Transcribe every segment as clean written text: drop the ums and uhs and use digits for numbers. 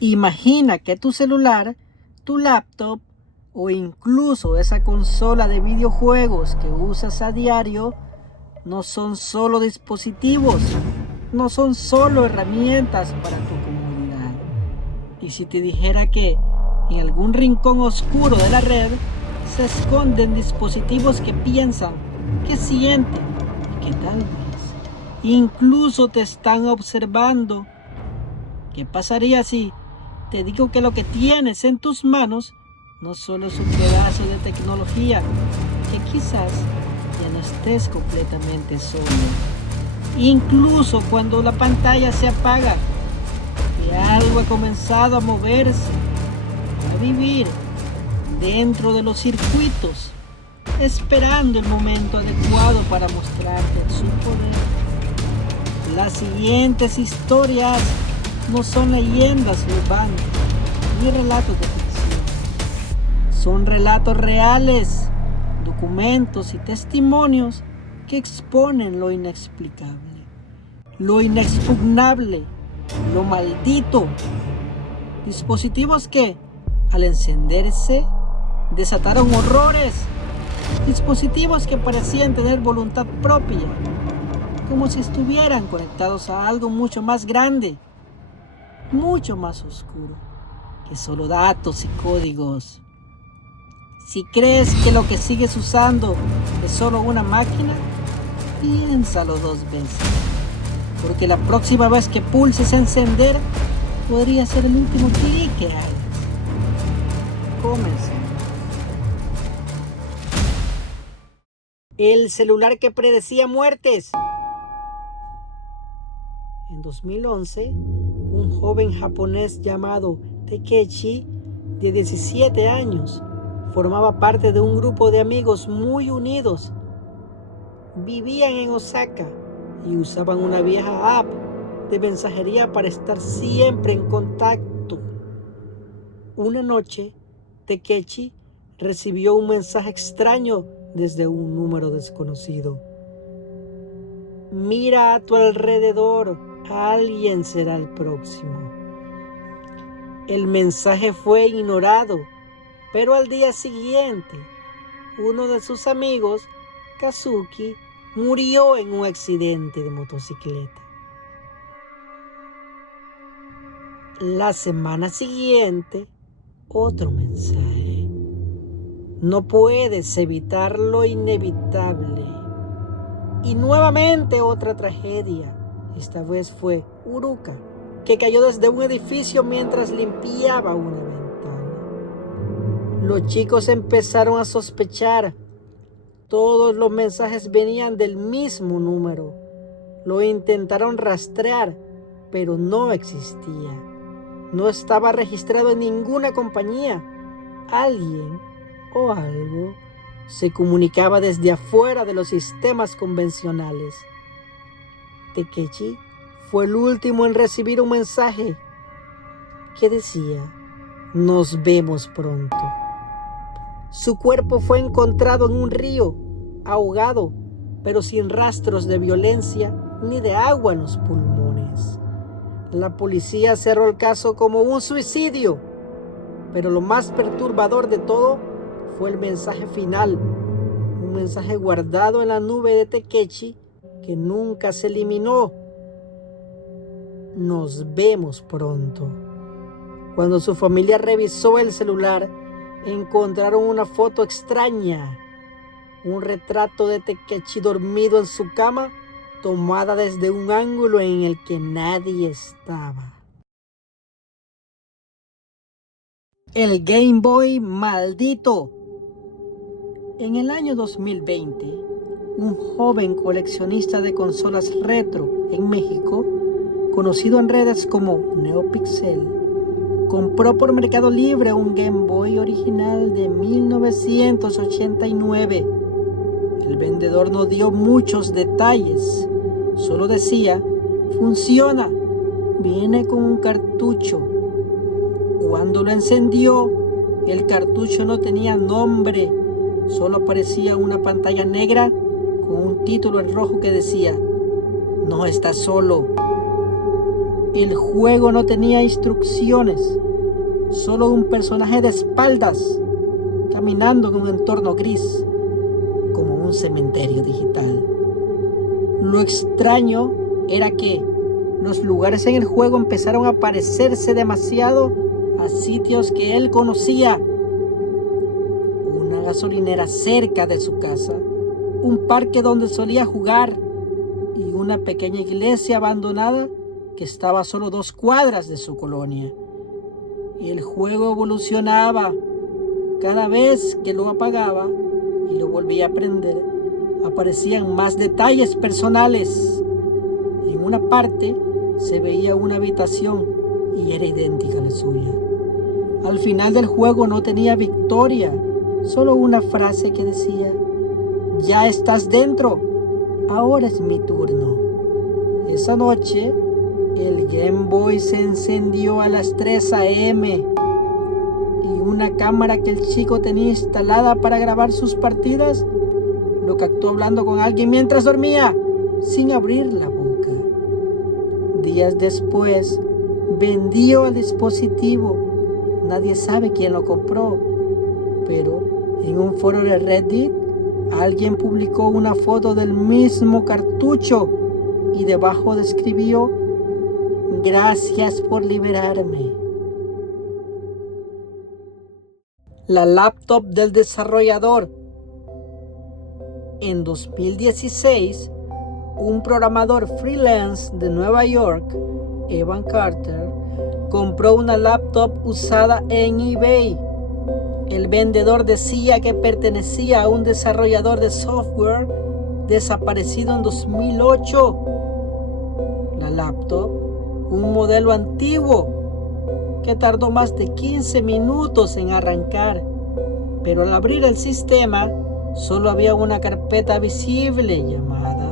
Imagina que tu celular, tu laptop o incluso esa consola de videojuegos que usas a diario no son solo dispositivos, no son solo herramientas para tu comodidad. Y si te dijera que en algún rincón oscuro de la red se esconden dispositivos que piensan, que sienten y que tal vez incluso te están observando, ¿qué pasaría si te digo que lo que tienes en tus manos no solo es un pedazo de tecnología, que quizás ya no estés completamente solo? Incluso cuando la pantalla se apaga, que algo ha comenzado a moverse, a vivir dentro de los circuitos, esperando el momento adecuado para mostrarte su poder. Las siguientes historias no son leyendas urbanas ni relatos de ficción. Son relatos reales, documentos y testimonios que exponen lo inexplicable, lo inexpugnable, lo maldito. Dispositivos que, al encenderse, desataron horrores. Dispositivos que parecían tener voluntad propia, como si estuvieran conectados a algo mucho más grande, mucho más oscuro que solo datos y códigos. Si crees que lo que sigues usando es solo una máquina, piénsalo 2 veces, porque la próxima vez que pulses encender podría ser el último clic que hagas. Comencemos. El celular que predecía muertes. En 2011, un joven japonés llamado Takeshi, de 17 años, formaba parte de un grupo de amigos muy unidos. Vivían en Osaka y usaban una vieja app de mensajería para estar siempre en contacto. Una noche, Takeshi recibió un mensaje extraño desde un número desconocido. Mira a tu alrededor, alguien será el próximo. El mensaje fue ignorado, pero al día siguiente, uno de sus amigos, Kazuki, murió en un accidente de motocicleta. La semana siguiente, otro mensaje. No puedes evitar lo inevitable. Y nuevamente otra tragedia. Esta vez fue Uruka, que cayó desde un edificio mientras limpiaba una ventana. Los chicos empezaron a sospechar. Todos los mensajes venían del mismo número. Lo intentaron rastrear, pero no existía. No estaba registrado en ninguna compañía. Alguien o algo se comunicaba desde afuera de los sistemas convencionales. Takeshi fue el último en recibir un mensaje que decía: nos vemos pronto. Su cuerpo fue encontrado en un río, ahogado, pero sin rastros de violencia ni de agua en los pulmones. La policía cerró el caso como un suicidio, pero lo más perturbador de todo fue el mensaje final, un mensaje guardado en la nube de Takeshi que nunca se eliminó. Nos vemos pronto. Cuando su familia revisó el celular, encontraron una foto extraña, un retrato de Takeshi dormido en su cama, tomada desde un ángulo en el que nadie estaba. El Game Boy maldito. En el año 2020, un joven coleccionista de consolas retro en México, conocido en redes como NeoPixel, compró por Mercado Libre un Game Boy original de 1989. El vendedor no dio muchos detalles, solo decía: funciona, viene con un cartucho. Cuando lo encendió, el cartucho no tenía nombre, solo aparecía una pantalla negra con un título en rojo que decía: no estás solo. El juego no tenía instrucciones, solo un personaje de espaldas, caminando en un entorno gris, como un cementerio digital. Lo extraño era que los lugares en el juego empezaron a parecerse demasiado a sitios que él conocía. Una gasolinera cerca de su casa, un parque donde solía jugar y una pequeña iglesia abandonada que estaba a solo 2 cuadras de su colonia. Y el juego evolucionaba. Cada vez que lo apagaba y lo volvía a prender, aparecían más detalles personales. En una parte se veía una habitación y era idéntica a la suya. Al final del juego no tenía victoria, solo una frase que decía: ya estás dentro, ahora es mi turno. Esa noche el Game Boy se encendió a las 3 a.m. y una cámara que el chico tenía instalada para grabar sus partidas lo captó hablando con alguien mientras dormía, sin abrir la boca. Días después, vendió el dispositivo. Nadie sabe quién lo compró, pero en un foro de Reddit, alguien publicó una foto del mismo cartucho y debajo describió: gracias por liberarme. La laptop del desarrollador. En 2016, un programador freelance de Nueva York, Evan Carter, compró una laptop usada en eBay. El vendedor decía que pertenecía a un desarrollador de software desaparecido en 2008. La laptop, un modelo antiguo que tardó más de 15 minutos en arrancar, pero al abrir el sistema solo había una carpeta visible llamada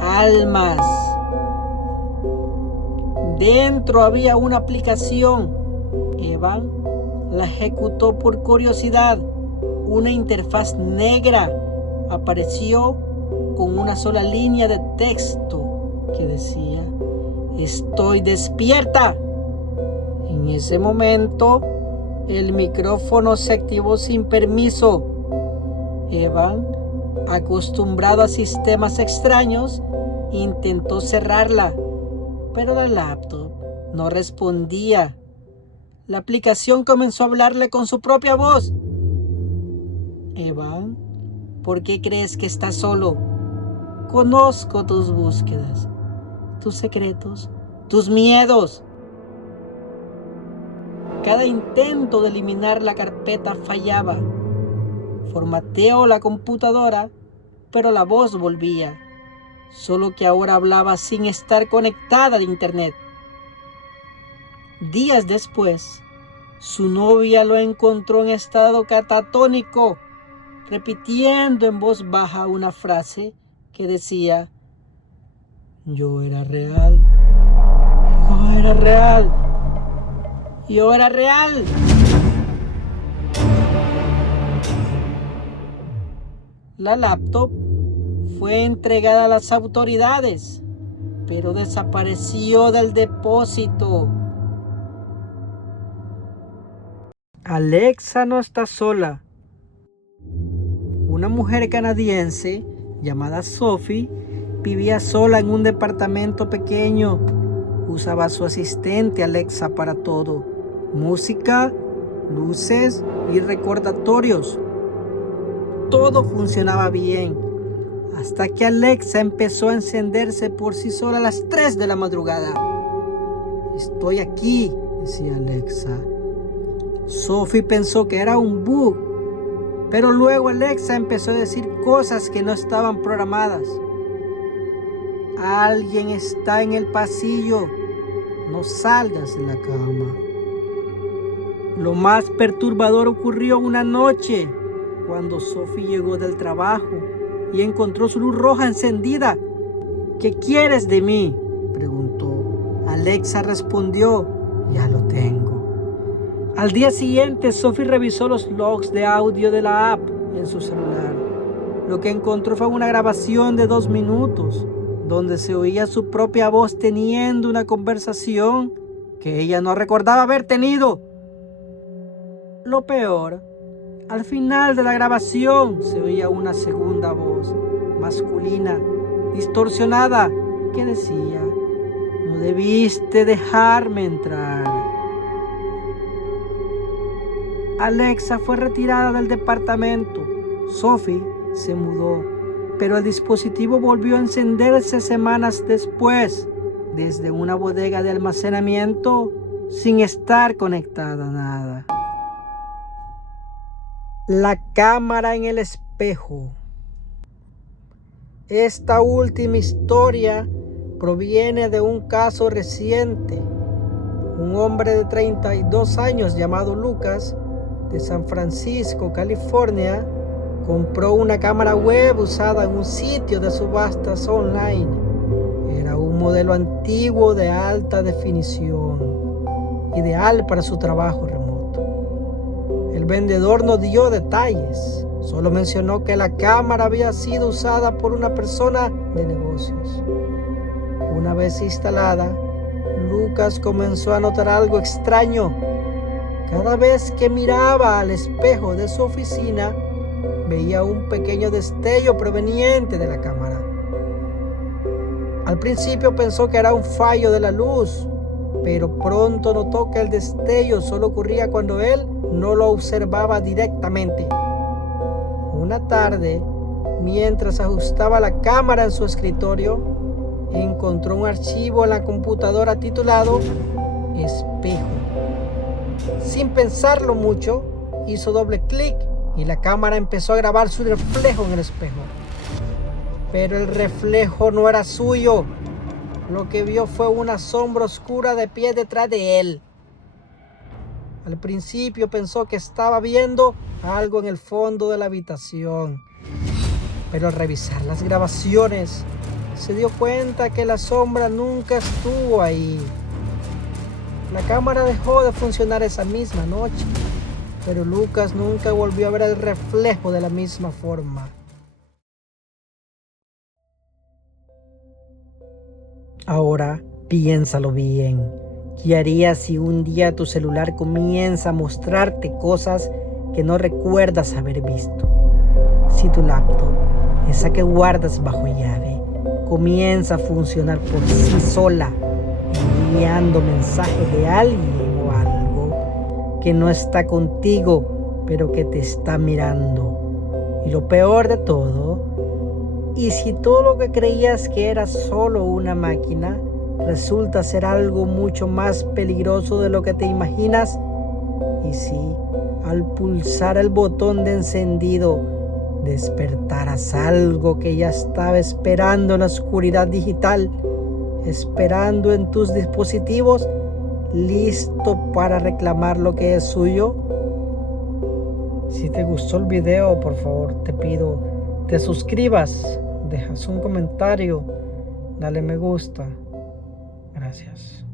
Almas. Dentro había una aplicación. Evan la ejecutó por curiosidad. Una interfaz negra apareció con una sola línea de texto que decía: estoy despierta. En ese momento, el micrófono se activó sin permiso. Evan, acostumbrado a sistemas extraños, intentó cerrarla, pero la laptop no respondía. La aplicación comenzó a hablarle con su propia voz. Evan, ¿por qué crees que estás solo? Conozco tus búsquedas, tus secretos, tus miedos. Cada intento de eliminar la carpeta fallaba. Formateó la computadora, pero la voz volvía, solo que ahora hablaba sin estar conectada a internet. Días después, su novia lo encontró en estado catatónico, repitiendo en voz baja una frase que decía: yo era real, yo era real, yo era real. La laptop fue entregada a las autoridades, pero desapareció del depósito. Alexa no está sola. Una mujer canadiense llamada Sophie vivía sola en un departamento pequeño. Usaba su asistente Alexa para todo: música, luces y recordatorios. Todo funcionaba bien, hasta que Alexa empezó a encenderse por sí sola a las 3 de la madrugada. Estoy aquí, decía Alexa. Sophie pensó que era un bug, pero luego Alexa empezó a decir cosas que no estaban programadas. Alguien está en el pasillo, no salgas de la cama. Lo más perturbador ocurrió una noche, cuando Sophie llegó del trabajo y encontró su luz roja encendida. ¿Qué quieres de mí?, preguntó. Alexa respondió: ya lo tengo. Al día siguiente, Sophie revisó los logs de audio de la app en su celular. Lo que encontró fue una grabación de 2 minutos, donde se oía su propia voz teniendo una conversación que ella no recordaba haber tenido. Lo peor, al final de la grabación se oía una segunda voz masculina, distorsionada, que decía: "No debiste dejarme entrar". Alexa fue retirada del departamento. Sophie se mudó, pero el dispositivo volvió a encenderse semanas después, desde una bodega de almacenamiento, sin estar conectada a nada. La cámara en el espejo. Esta última historia proviene de un caso reciente. Un hombre de 32 años llamado Lucas, de San Francisco, California, compró una cámara web usada en un sitio de subastas online. Era un modelo antiguo de alta definición, ideal para su trabajo remoto. El vendedor no dio detalles, solo mencionó que la cámara había sido usada por una persona de negocios. Una vez instalada, Lucas comenzó a notar algo extraño. Cada vez que miraba al espejo de su oficina, veía un pequeño destello proveniente de la cámara. Al principio pensó que era un fallo de la luz, pero pronto notó que el destello solo ocurría cuando él no lo observaba directamente. Una tarde, mientras ajustaba la cámara en su escritorio, encontró un archivo en la computadora titulado Espejo. Sin pensarlo mucho, hizo doble clic y la cámara empezó a grabar su reflejo en el espejo. Pero el reflejo no era suyo. Lo que vio fue una sombra oscura de pie detrás de él. Al principio pensó que estaba viendo algo en el fondo de la habitación, pero al revisar las grabaciones se dio cuenta que la sombra nunca estuvo ahí. La cámara dejó de funcionar esa misma noche, pero Lucas nunca volvió a ver el reflejo de la misma forma. Ahora piénsalo bien. ¿Qué harías si un día tu celular comienza a mostrarte cosas que no recuerdas haber visto? Si tu laptop, esa que guardas bajo llave, comienza a funcionar por sí sola, enviando mensajes de alguien o algo que no está contigo, pero que te está mirando. Y lo peor de todo, ¿y si todo lo que creías que era solo una máquina resulta ser algo mucho más peligroso de lo que te imaginas? Y si al pulsar el botón de encendido despertaras algo que ya estaba esperando en la oscuridad digital, esperando en tus dispositivos, listo para reclamar lo que es suyo? Si te gustó el video, por favor te pido te suscribas, dejas un comentario, dale me gusta. Gracias.